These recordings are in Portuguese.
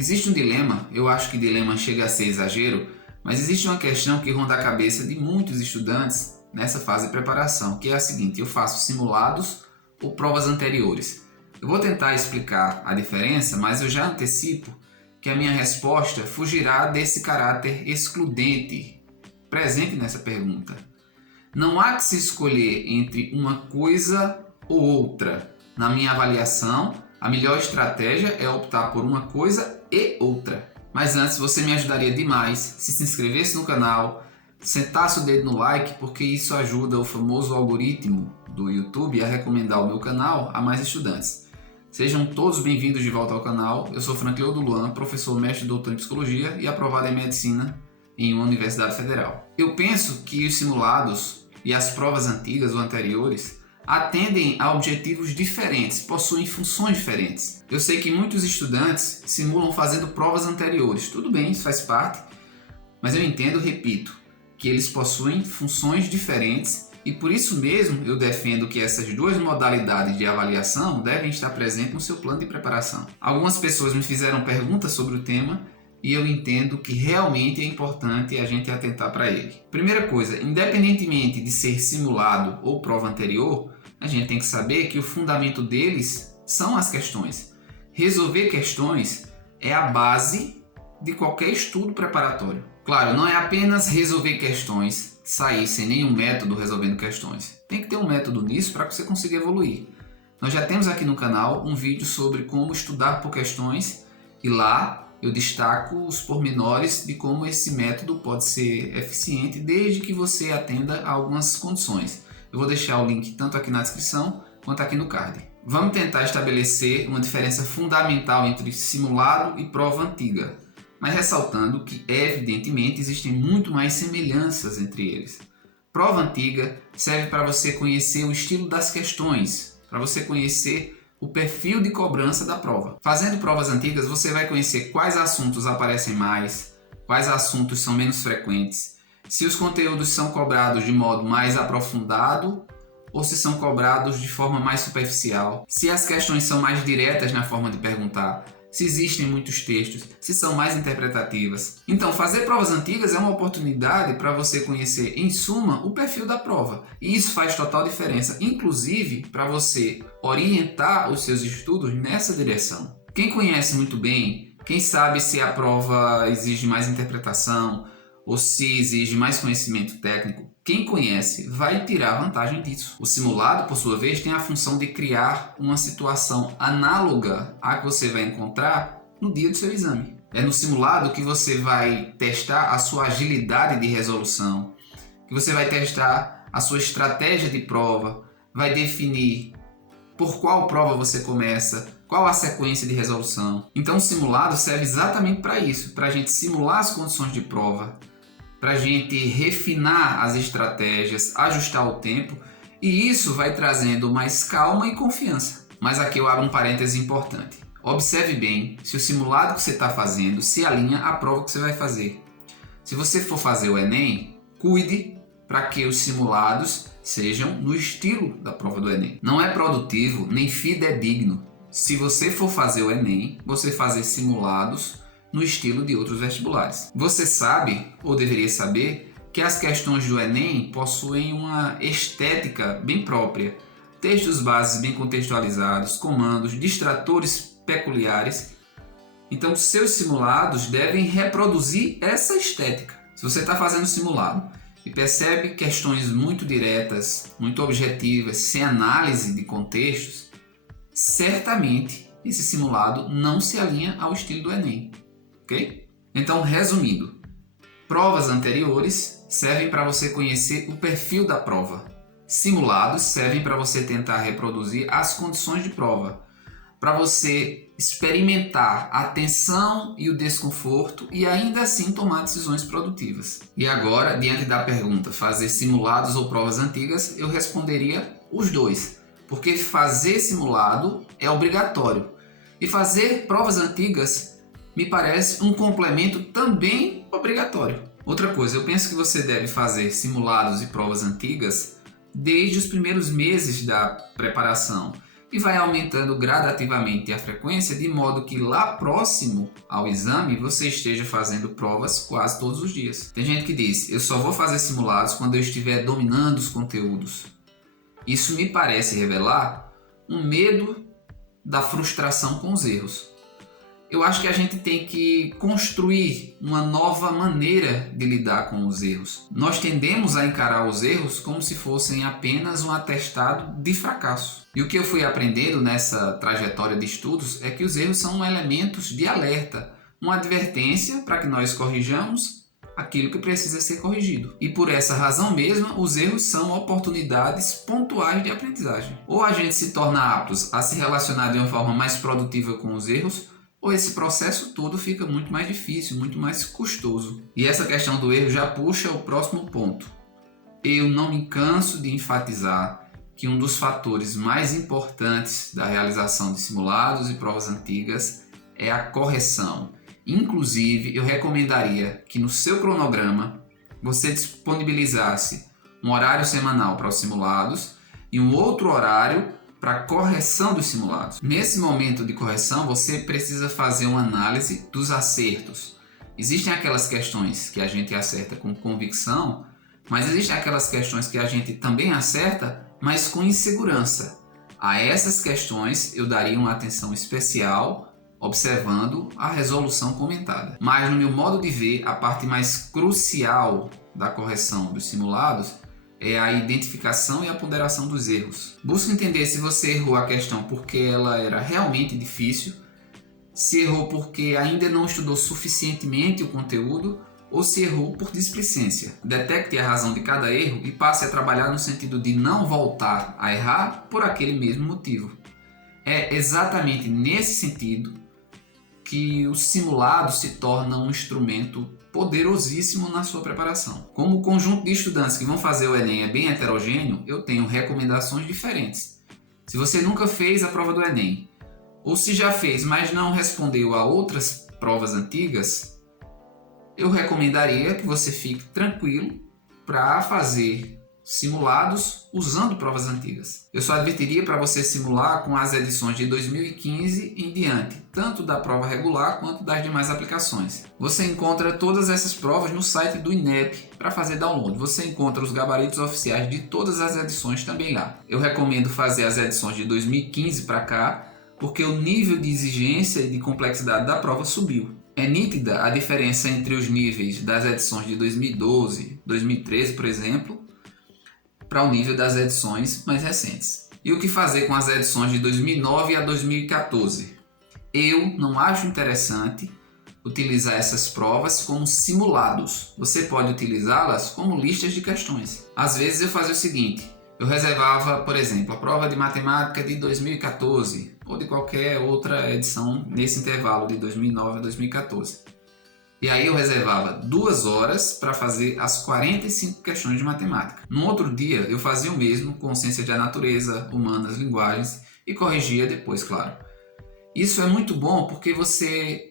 Existe um dilema, eu acho que dilema chega a ser exagero, mas existe uma questão que ronda a cabeça de muitos estudantes nessa fase de preparação, que é a seguinte: eu faço simulados ou provas anteriores? Eu vou tentar explicar a diferença, mas eu já antecipo que a minha resposta fugirá desse caráter excludente presente nessa pergunta. Não há que se escolher entre uma coisa ou outra. Na minha avaliação, a melhor estratégia é optar por uma coisa e outra. Mas antes, você me ajudaria demais se inscrevesse no canal, sentasse o dedo no like, porque isso ajuda o famoso algoritmo do YouTube a recomendar o meu canal a mais estudantes. Sejam todos bem-vindos de volta ao canal. Eu sou Frankleudo Luan, professor mestre e doutor em Psicologia e aprovado em Medicina em uma Universidade Federal. Eu penso que os simulados e as provas antigas ou anteriores atendem a objetivos diferentes, possuem funções diferentes. Eu sei que muitos estudantes simulam fazendo provas anteriores. Tudo bem, isso faz parte, mas eu entendo, repito, que eles possuem funções diferentes e por isso mesmo eu defendo que essas duas modalidades de avaliação devem estar presentes no seu plano de preparação. Algumas pessoas me fizeram perguntas sobre o tema e eu entendo que realmente é importante a gente atentar para ele. Primeira coisa, independentemente de ser simulado ou prova anterior, a gente tem que saber que o fundamento deles são as questões. Resolver questões é a base de qualquer estudo preparatório. Claro, não é apenas resolver questões, sair sem nenhum método resolvendo questões. Tem que ter um método nisso para que você consiga evoluir. Nós já temos aqui no canal um vídeo sobre como estudar por questões e lá eu destaco os pormenores de como esse método pode ser eficiente desde que você atenda a algumas condições. Eu vou deixar o link tanto aqui na descrição quanto aqui no card. Vamos tentar estabelecer uma diferença fundamental entre simulado e prova antiga, mas ressaltando que, evidentemente, existem muito mais semelhanças entre eles. Prova antiga serve para você conhecer o estilo das questões, para você conhecer o perfil de cobrança da prova. Fazendo provas antigas, você vai conhecer quais assuntos aparecem mais, quais assuntos são menos frequentes, se os conteúdos são cobrados de modo mais aprofundado ou se são cobrados de forma mais superficial, se as questões são mais diretas na forma de perguntar, se existem muitos textos, se são mais interpretativas. Então, fazer provas antigas é uma oportunidade para você conhecer, em suma, o perfil da prova. E isso faz total diferença, inclusive para você orientar os seus estudos nessa direção. Quem conhece muito bem, quem sabe se a prova exige mais interpretação ou se exige mais conhecimento técnico, quem conhece vai tirar vantagem disso. O simulado, por sua vez, tem a função de criar uma situação análoga à que você vai encontrar no dia do seu exame. É no simulado que você vai testar a sua agilidade de resolução, que você vai testar a sua estratégia de prova, vai definir por qual prova você começa, qual a sequência de resolução. Então o simulado serve exatamente para isso, para a gente simular as condições de prova, para a gente refinar as estratégias, ajustar o tempo, e isso vai trazendo mais calma e confiança. Mas aqui eu abro um parêntese importante. Observe bem se o simulado que você está fazendo se alinha à prova que você vai fazer. Se você for fazer o Enem, cuide para que os simulados sejam no estilo da prova do Enem. Não é produtivo nem fidedigno, se você for fazer o Enem, você fazer simulados no estilo de outros vestibulares. Você sabe, ou deveria saber, que as questões do Enem possuem uma estética bem própria, textos bases bem contextualizados, comandos, distratores peculiares. Então, seus simulados devem reproduzir essa estética. Se você está fazendo simulado e percebe questões muito diretas, muito objetivas, sem análise de contextos, certamente esse simulado não se alinha ao estilo do Enem. Okay? Então, resumindo, provas anteriores servem para você conhecer o perfil da prova. Simulados servem para você tentar reproduzir as condições de prova, para você experimentar a tensão e o desconforto e ainda assim tomar decisões produtivas. E agora, diante da pergunta fazer simulados ou provas antigas, eu responderia os dois, porque fazer simulado é obrigatório e fazer provas antigas me parece um complemento também obrigatório. Outra coisa, eu penso que você deve fazer simulados e provas antigas desde os primeiros meses da preparação. e vai aumentando gradativamente a frequência, de modo que lá próximo ao exame você esteja fazendo provas quase todos os dias. Tem gente que diz, eu só vou fazer simulados quando eu estiver dominando os conteúdos. Isso me parece revelar um medo da frustração com os erros. Eu acho que a gente tem que construir uma nova maneira de lidar com os erros. Nós tendemos a encarar os erros como se fossem apenas um atestado de fracasso. E o que eu fui aprendendo nessa trajetória de estudos é que os erros são elementos de alerta, uma advertência para que nós corrijamos aquilo que precisa ser corrigido. E por essa razão mesma, os erros são oportunidades pontuais de aprendizagem. Ou a gente se torna aptos a se relacionar de uma forma mais produtiva com os erros, ou esse processo todo fica muito mais difícil, muito mais custoso. E essa questão do erro já puxa o próximo ponto. Eu não me canso de enfatizar que um dos fatores mais importantes da realização de simulados e provas antigas é a correção. Inclusive, eu recomendaria que no seu cronograma você disponibilizasse um horário semanal para os simulados e um outro horário para a correção dos simulados. Nesse momento de correção, você precisa fazer uma análise dos acertos. Existem aquelas questões que a gente acerta com convicção, mas existem aquelas questões que a gente também acerta, mas com insegurança. A essas questões eu daria uma atenção especial, observando a resolução comentada. Mas no meu modo de ver, a parte mais crucial da correção dos simulados é a identificação e a ponderação dos erros. Busque entender se você errou a questão porque ela era realmente difícil, se errou porque ainda não estudou suficientemente o conteúdo ou se errou por displicência. Detecte a razão de cada erro e passe a trabalhar no sentido de não voltar a errar por aquele mesmo motivo. É exatamente nesse sentido que o simulado se torna um instrumento poderosíssimo na sua preparação. Como o conjunto de estudantes que vão fazer o Enem é bem heterogêneo, eu tenho recomendações diferentes. Se você nunca fez a prova do Enem, ou se já fez, mas não respondeu a outras provas antigas, eu recomendaria que você fique tranquilo para fazer simulados usando provas antigas. Eu só advertiria para você simular com as edições de 2015 em diante, tanto da prova regular quanto das demais aplicações. Você encontra todas essas provas no site do INEP para fazer download. Você encontra os gabaritos oficiais de todas as edições também lá. Eu recomendo fazer as edições de 2015 para cá, porque o nível de exigência e de complexidade da prova subiu. É nítida a diferença entre os níveis das edições de 2012, 2013, por exemplo, para o nível das edições mais recentes. E o que fazer com as edições de 2009 a 2014? Eu não acho interessante utilizar essas provas como simulados. Você pode utilizá-las como listas de questões. Às vezes eu fazia o seguinte, eu reservava, por exemplo, a prova de matemática de 2014 ou de qualquer outra edição nesse intervalo de 2009 a 2014. E aí eu reservava 2 horas para fazer as 45 questões de matemática. No outro dia eu fazia o mesmo com ciência da natureza, humanas, linguagens e corrigia depois, claro. Isso é muito bom porque você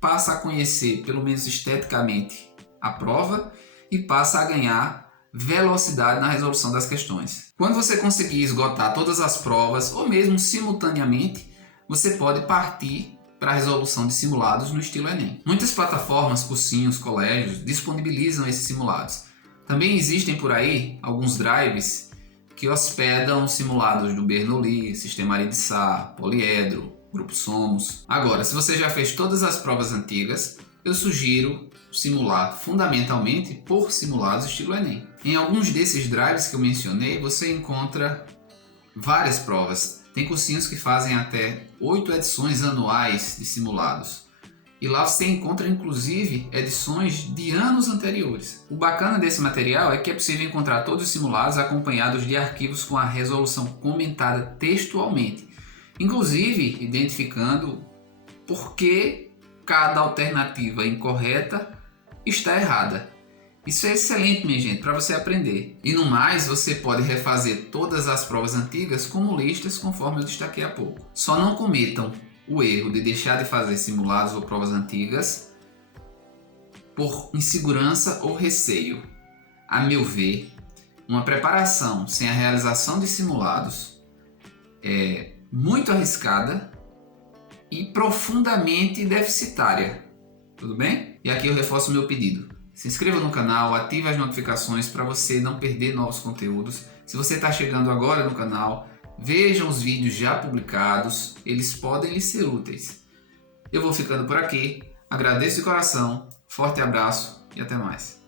passa a conhecer, pelo menos esteticamente, a prova e passa a ganhar velocidade na resolução das questões. Quando você conseguir esgotar todas as provas ou mesmo simultaneamente, você pode partir para a resolução de simulados no estilo Enem. Muitas plataformas, cursinhos, colégios disponibilizam esses simulados. Também existem por aí alguns drives que hospedam simulados do Bernoulli, Sistema Aridissá, Poliedro, Grupo Somos. Agora, se você já fez todas as provas antigas, eu sugiro simular fundamentalmente por simulados estilo Enem. Em alguns desses drives que eu mencionei, você encontra várias provas. Tem cursinhos que fazem até 8 edições anuais de simulados. E lá você encontra inclusive edições de anos anteriores. O bacana desse material é que é possível encontrar todos os simulados acompanhados de arquivos com a resolução comentada textualmente, inclusive identificando por que cada alternativa incorreta está errada. Isso é excelente, minha gente, para você aprender. E no mais, você pode refazer todas as provas antigas como listas, conforme eu destaquei há pouco. Só não cometam o erro de deixar de fazer simulados ou provas antigas por insegurança ou receio. A meu ver, uma preparação sem a realização de simulados muito arriscada e profundamente deficitária. Tudo bem? E aqui eu reforço o meu pedido. Se inscreva no canal, ative as notificações para você não perder novos conteúdos. Se você está chegando agora no canal, vejam os vídeos já publicados, eles podem lhe ser úteis. Eu vou ficando por aqui, agradeço de coração, forte abraço e até mais.